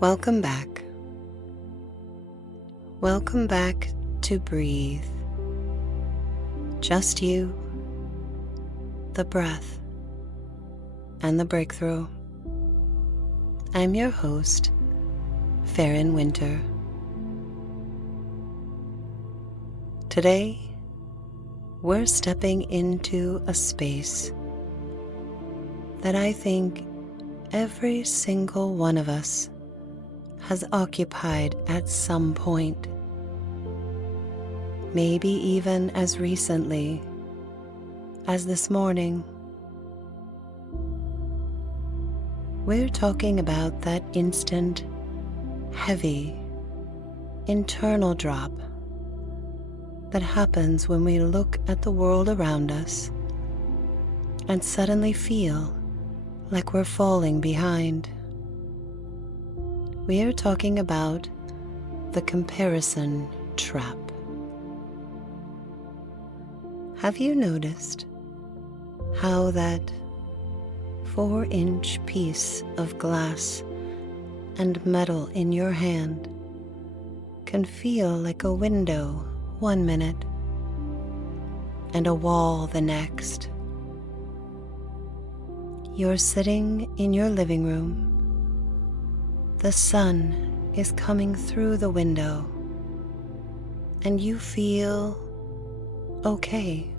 Welcome back. Welcome back to breathe. Just you, the breath, and the breakthrough. I'm your host, Farron Winter. Today, we're stepping into a space that I think every single one of us has occupied at some point, maybe even as recently as this morning. We're talking about that instant, heavy, internal drop that happens when we look at the world around us and suddenly feel like we're falling behind. We are talking about the comparison trap. Have you noticed how that 4-inch piece of glass and metal in your hand can feel like a window one minute and a wall the next? You're sitting in your living room. The sun is coming through the window, and you feel okay.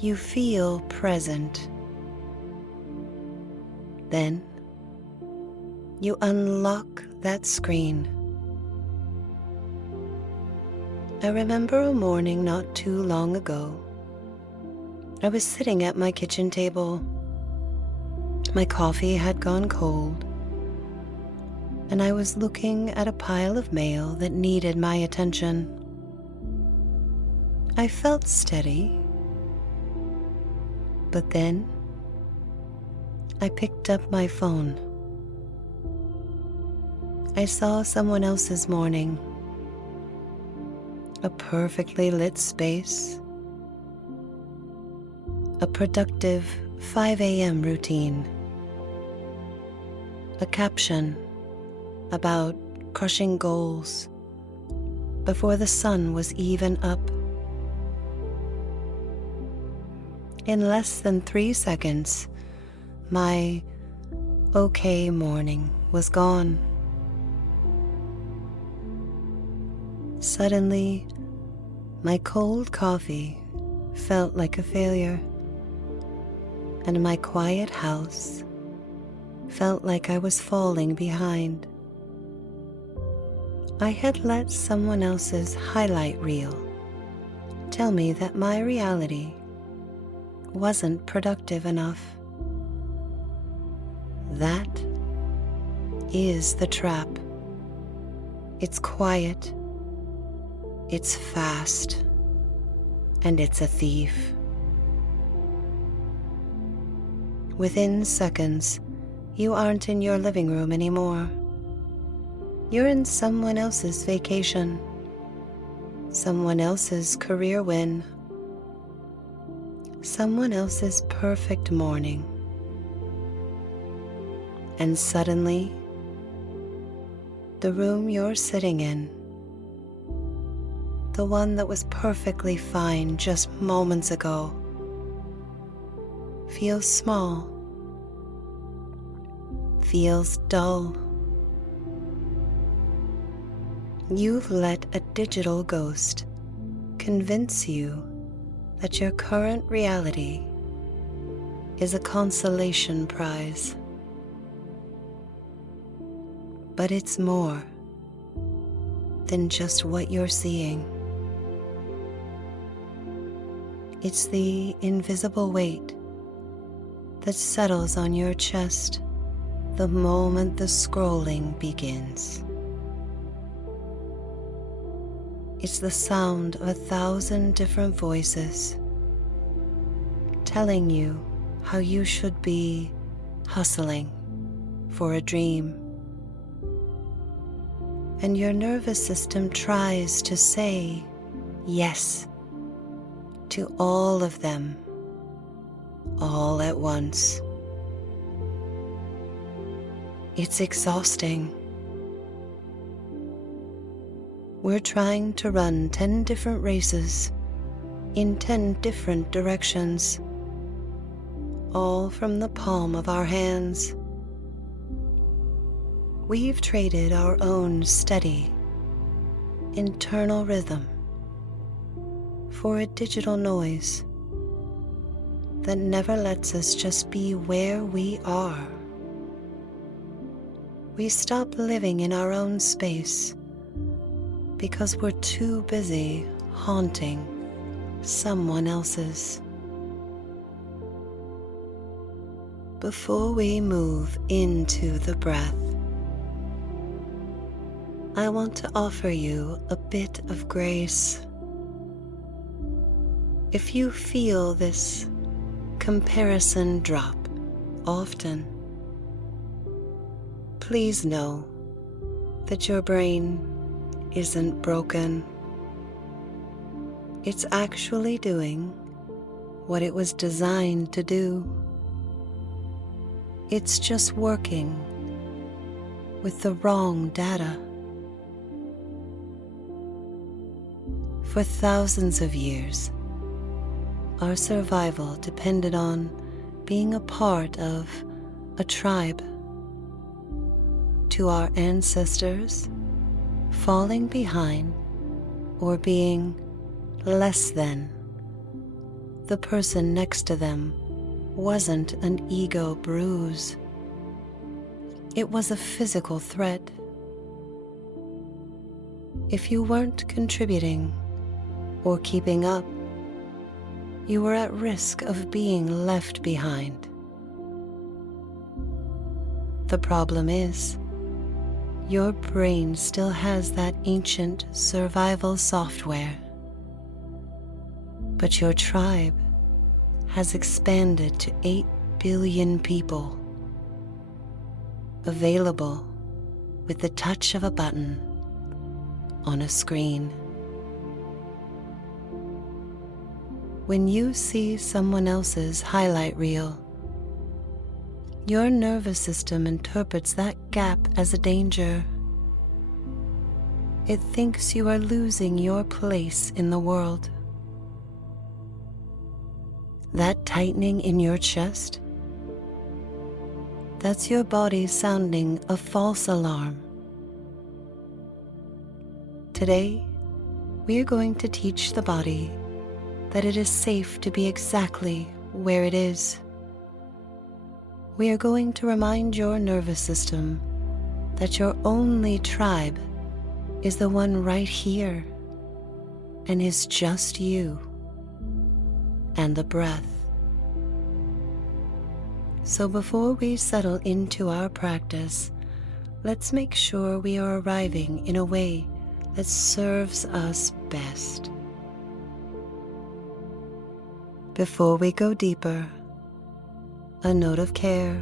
You feel present. Then you unlock that screen. I remember a morning not too long ago. I was sitting at my kitchen table. My coffee had gone cold, and I was looking at a pile of mail that needed my attention. I felt steady, but then I picked up my phone. I saw someone else's morning, a perfectly lit space, a productive 5 a.m. routine, a caption about crushing goals before the sun was even up. In less than 3 seconds, my okay morning was gone. Suddenly, my cold coffee felt like a failure, and my quiet house felt like I was falling behind. I had let someone else's highlight reel tell me that my reality wasn't productive enough. That is the trap. It's quiet, it's fast, and it's a thief. Within seconds, you aren't in your living room anymore. You're in someone else's vacation, someone else's career win, someone else's perfect morning. And suddenly, the room you're sitting in, the one that was perfectly fine just moments ago, feels small, feels dull. You've let a digital ghost convince you that your current reality is a consolation prize. But it's more than just what you're seeing. It's the invisible weight that settles on your chest the moment the scrolling begins. It's the sound of 1,000 different voices telling you how you should be hustling for a dream. And your nervous system tries to say yes to all of them, all at once. It's exhausting. We're trying to run 10 different races in 10 different directions, all from the palm of our hands. We've traded our own steady, internal rhythm for a digital noise that never lets us just be where we are. We stop living in our own space because we're too busy haunting someone else's. Before we move into the breath, I want to offer you a bit of grace. If you feel this comparison drop often, please know that your brain isn't broken. It's actually doing what it was designed to do. It's just working with the wrong data. For thousands of years, our survival depended on being a part of a tribe. To our ancestors, falling behind or being less than the person next to them wasn't an ego bruise. It was a physical threat. If you weren't contributing or keeping up, you were at risk of being left behind. The problem is, your brain still has that ancient survival software, but your tribe has expanded to 8 billion people, available with the touch of a button on a screen. When you see someone else's highlight reel, your nervous system interprets that gap as a danger. It thinks you are losing your place in the world. That tightening in your chest, that's your body sounding a false alarm. Today, we are going to teach the body that it is safe to be exactly where it is. We are going to remind your nervous system that your only tribe is the one right here and is just you and the breath. So before we settle into our practice, let's make sure we are arriving in a way that serves us best. Before we go deeper, a note of care.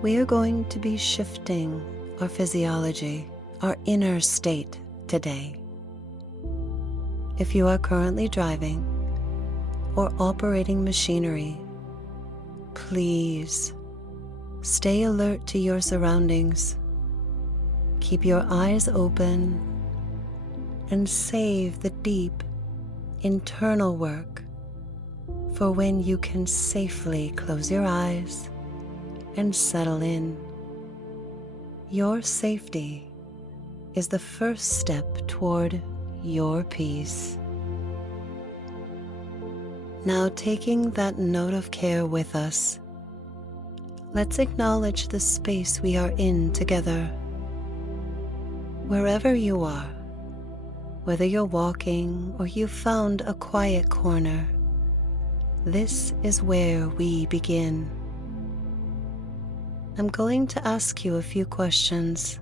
We are going to be shifting our physiology, our inner state today. If you are currently driving or operating machinery, please stay alert to your surroundings. Keep your eyes open and save the deep internal work for when you can safely close your eyes and settle in. Your safety is the first step toward your peace. Now, taking that note of care with us, let's acknowledge the space we are in together. Wherever you are, whether you're walking or you've found a quiet corner, this is where we begin. I'm going to ask you a few questions.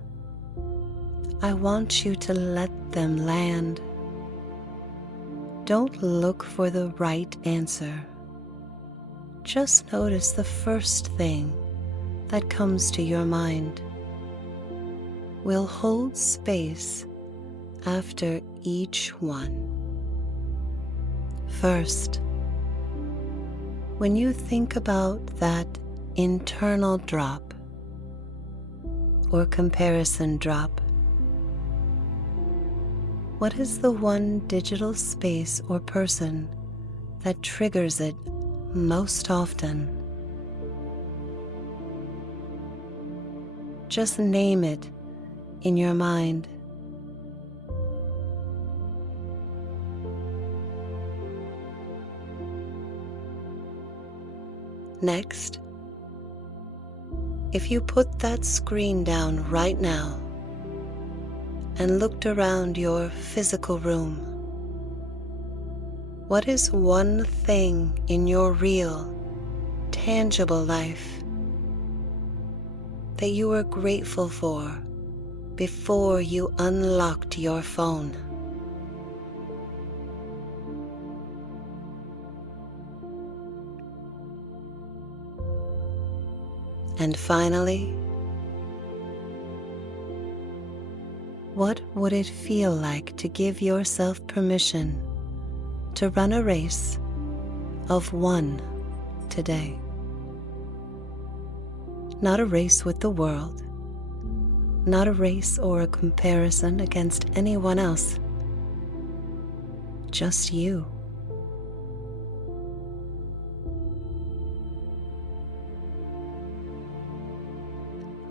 I want you to let them land. Don't look for the right answer. Just notice the first thing that comes to your mind. We'll hold space after each one. First, when you think about that internal drop or comparison drop? What is the one digital space or person that triggers it most often? Just name it in your mind. Next, if you put that screen down right now and looked around your physical room, what is one thing in your real, tangible life that you were grateful for before you unlocked your phone? And finally, what would it feel like to give yourself permission to run a race of one today? Not a race with the world, not a race or a comparison against anyone else, just you.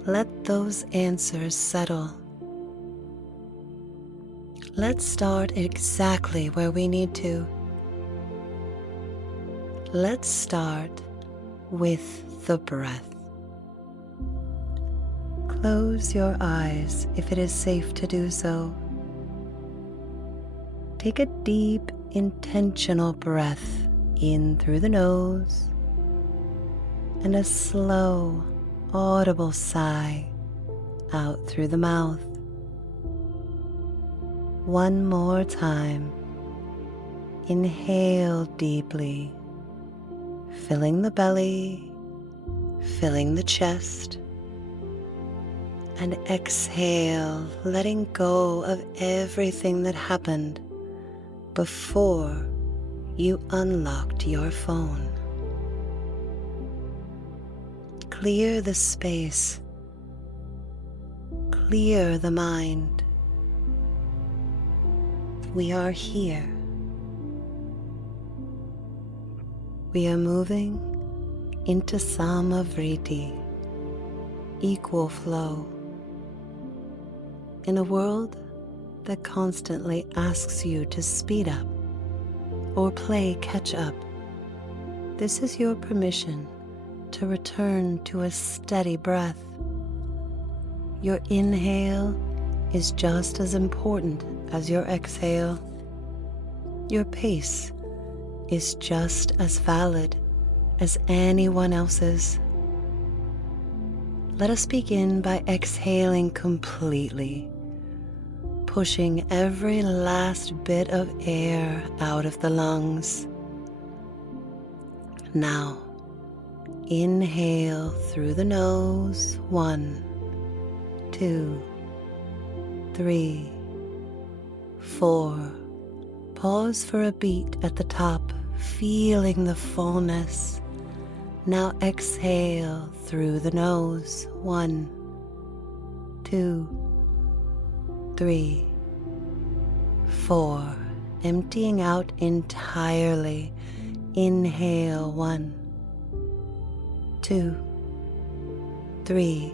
Let those answers settle. Let's start exactly where we need to. Let's start with the breath. Close your eyes if it is safe to do so. Take a deep, intentional breath in through the nose and a slow, audible sigh out through the mouth. One more time. Inhale deeply, filling the belly, filling the chest, and exhale, letting go of everything that happened before you unlocked your phone. Clear the space, clear the mind. We are here. We are moving into Samavriti, equal flow. In a world that constantly asks you to speed up or play catch up, this is your permission to return to a steady breath. Your inhale is just as important as your exhale. Your pace is just as valid as anyone else's. Let us begin by exhaling completely, pushing every last bit of air out of the lungs. Now, inhale through the nose. 1, 2, 3, 4. Pause for a beat at the top, feeling the fullness. Now exhale through the nose. 1, 2, 3, 4. Emptying out entirely. Inhale. 1, 2, 3,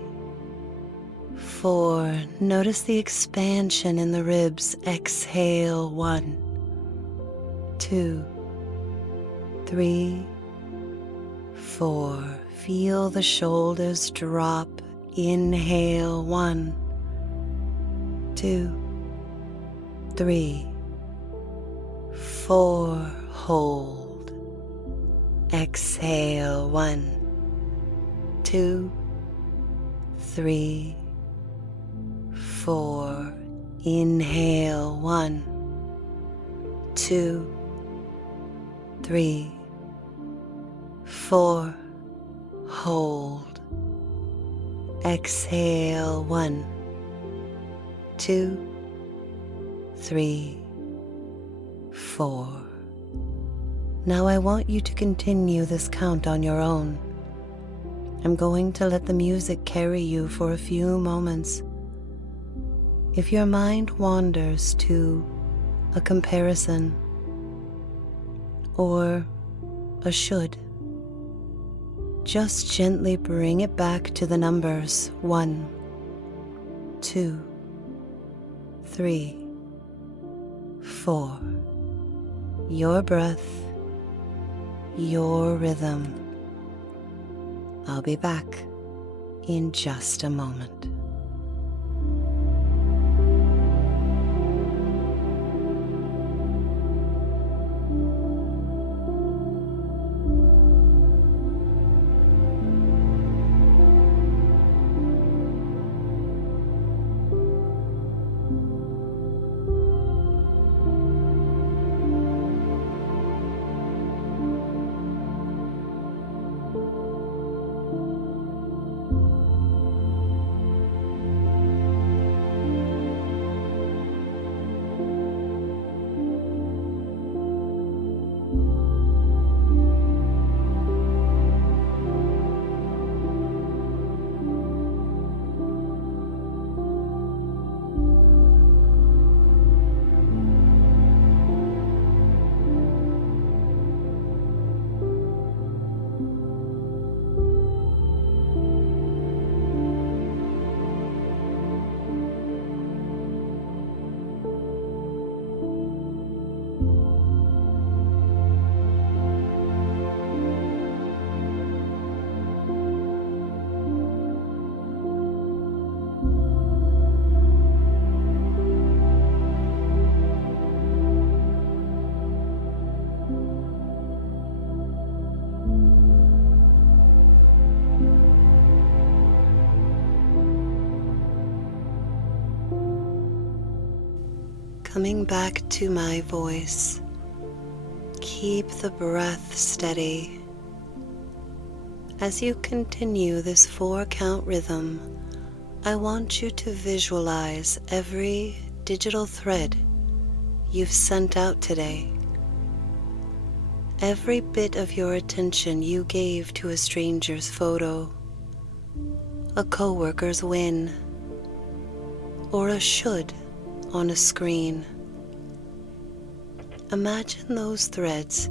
4. Notice the expansion in the ribs. Exhale. 1, 2, 3, 4. Feel the shoulders drop. Inhale. 1, 2, 3, 4. Hold. Exhale. 1, 2, 3, 4. Inhale. 1, 2, 3, 4. Hold. Exhale. 1, 2, 3, 4. Now I want you to continue this count on your own. I'm going to let the music carry you for a few moments. If your mind wanders to a comparison or a should, just gently bring it back to the numbers 1, 2, 3, 4. Your breath, your rhythm. I'll be back in just a moment. Coming back to my voice, keep the breath steady. As you continue this 4-count rhythm, I want you to visualize every digital thread you've sent out today. Every bit of your attention you gave to a stranger's photo, a coworker's win, or a should on a screen. Imagine those threads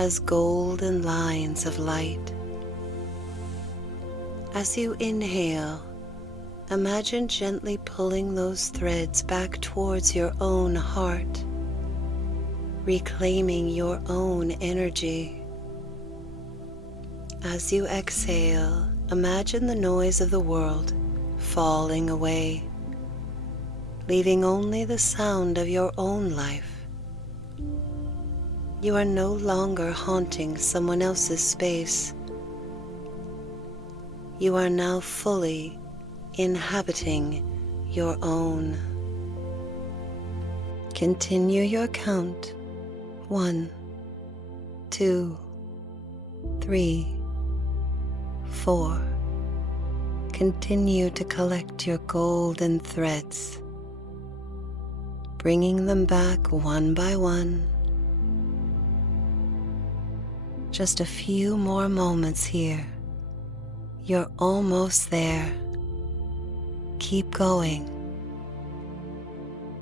as golden lines of light. As you inhale, imagine gently pulling those threads back towards your own heart, reclaiming your own energy. As you exhale, imagine the noise of the world falling away, leaving only the sound of your own life. You are no longer haunting someone else's space. You are now fully inhabiting your own. Continue your count. 1, 2, 3, 4. Continue to collect your golden threads, bringing them back one by one. Just a few more moments here. You're almost there. Keep going.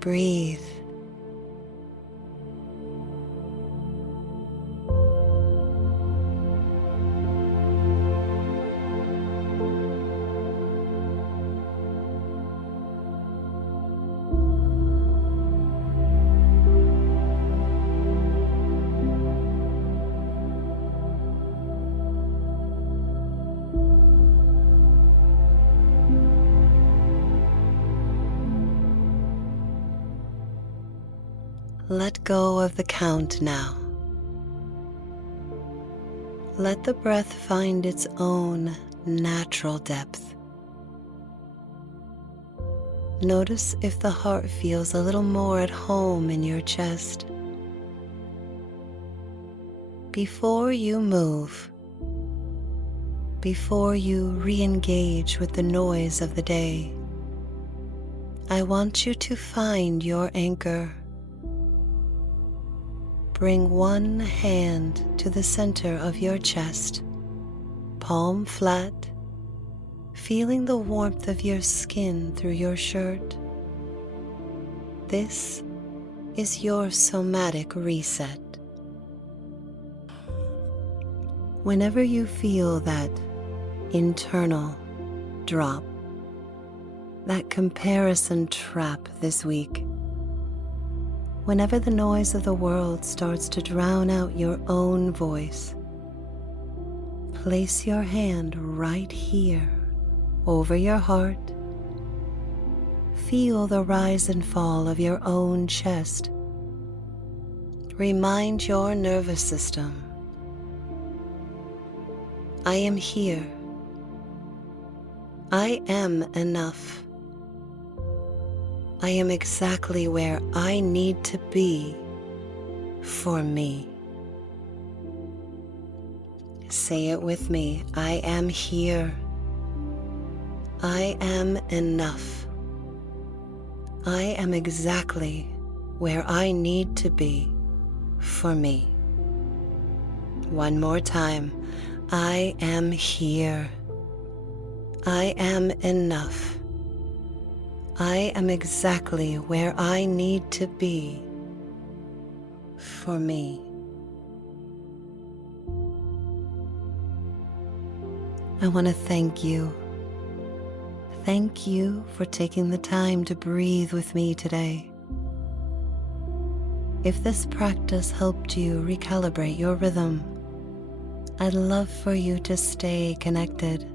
Breathe. Let go of the count now. Let the breath find its own natural depth. Notice if the heart feels a little more at home in your chest. Before you move, before you re-engage with the noise of the day, I want you to find your anchor. Bring one hand to the center of your chest, palm flat feeling the warmth of your skin through your shirt. This is your somatic reset. Whenever you feel that internal drop, that comparison trap this week, whenever the noise of the world starts to drown out your own voice, place your hand right here over your heart. Feel the rise and fall of your own chest. Remind your nervous system, I am here. I am enough. I am exactly where I need to be for me. Say it with me. I am here. I am enough. I am exactly where I need to be for me. One more time. I am here. I am enough. I am exactly where I need to be for me. I want to thank you. Thank you for taking the time to breathe with me today. If this practice helped you recalibrate your rhythm, I'd love for you to stay connected.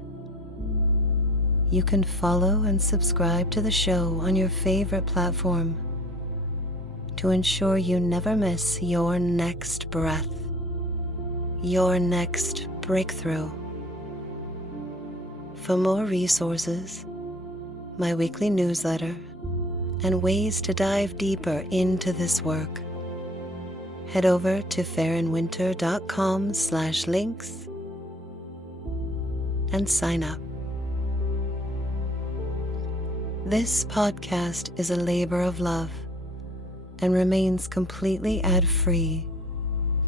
You can follow and subscribe to the show on your favorite platform to ensure you never miss your next breath, your next breakthrough. For more resources, my weekly newsletter, and ways to dive deeper into this work, head over to farronwinter.com/links and sign up. This podcast is a labor of love and remains completely ad-free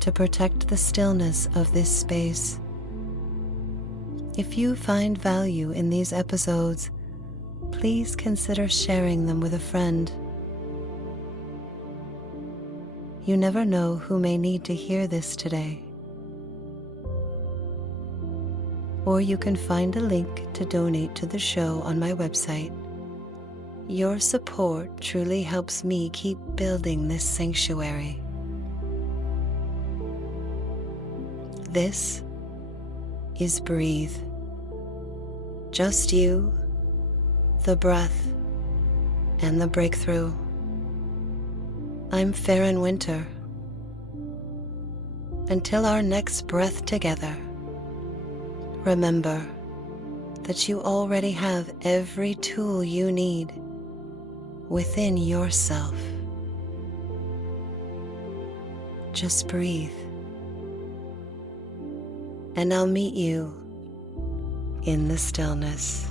to protect the stillness of this space. If you find value in these episodes, please consider sharing them with a friend. You never know who may need to hear this today. Or you can find a link to donate to the show on my website. Your support truly helps me keep building this sanctuary. This is Breathe. Just you, the breath, and the breakthrough. I'm Farron Winter. Until our next breath together, remember that you already have every tool you need within yourself. Just breathe, and I'll meet you in the stillness.